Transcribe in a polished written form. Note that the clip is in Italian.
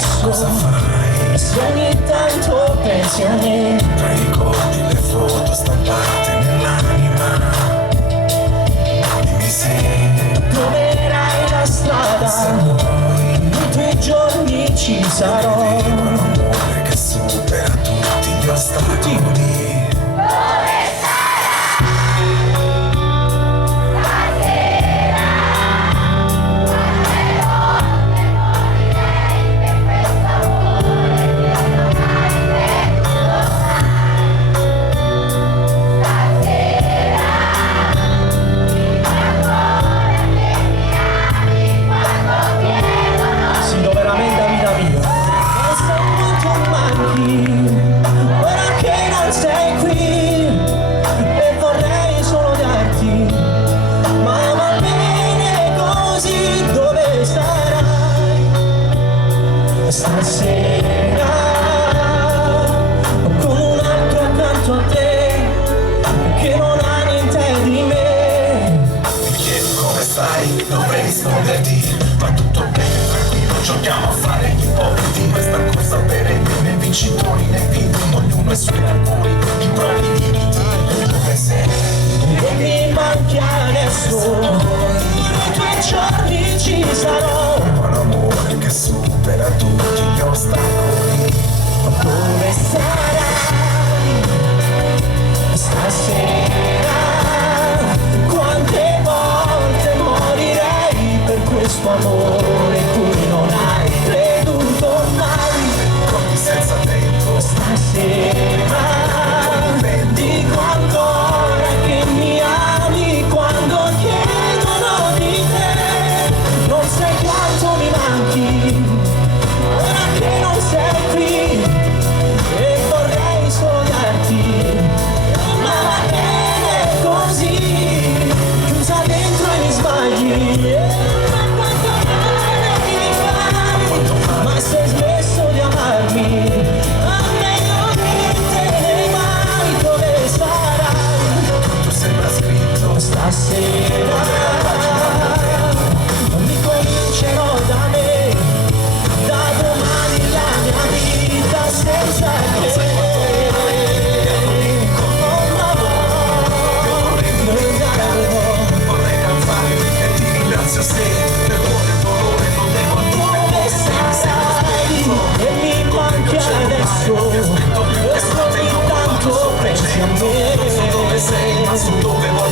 adesso? Cosa fai? Se ogni tanto pensi a me, tra i ricordi le foto stampate nell'anima. Dimmi se troverai la strada, se vuoi nei tuoi giorni ci sarò. un amore che supera tutti gli ostacoli. Stasera con un altro accanto a te che non ha niente di me. Mi chiedo come stai, dovrei risponderti, ma tutto bene, tranquillo, giochiamo a fare gli ipocriti. Questa corsa perenne, né vincitori né vinti, ognuno i suoi rancori, i propri limiti. Dove sei? E mi manchi adesso, nei tuoi giorni ci sarò. Un amore che supera tutti gli ostacoli. Dove sarai stasera? Quante volte morirei per questo amore cui non hai creduto mai. Corri senza tempo, Stasera dico ancora che mi ami quando chiedono di te. Non sai quanto mi manchi ora che non sei qui e vorrei solo darti, ma va bene così, chiusa dentro i miei sbagli. Ma quanto male mi fai, ma se hai smesso di amarmi, a meglio dirtene mai. Dove sarai? tutto sembra scritto. Stasera mi comincerò da me, da domani la mia vita senza te. Vorrei cantare e ti ringrazio se l'errore e il dolore non devo Dove sarai? E mi manchi adesso, e ogni tanto pensi a me. dove sei, ma su dove vorrei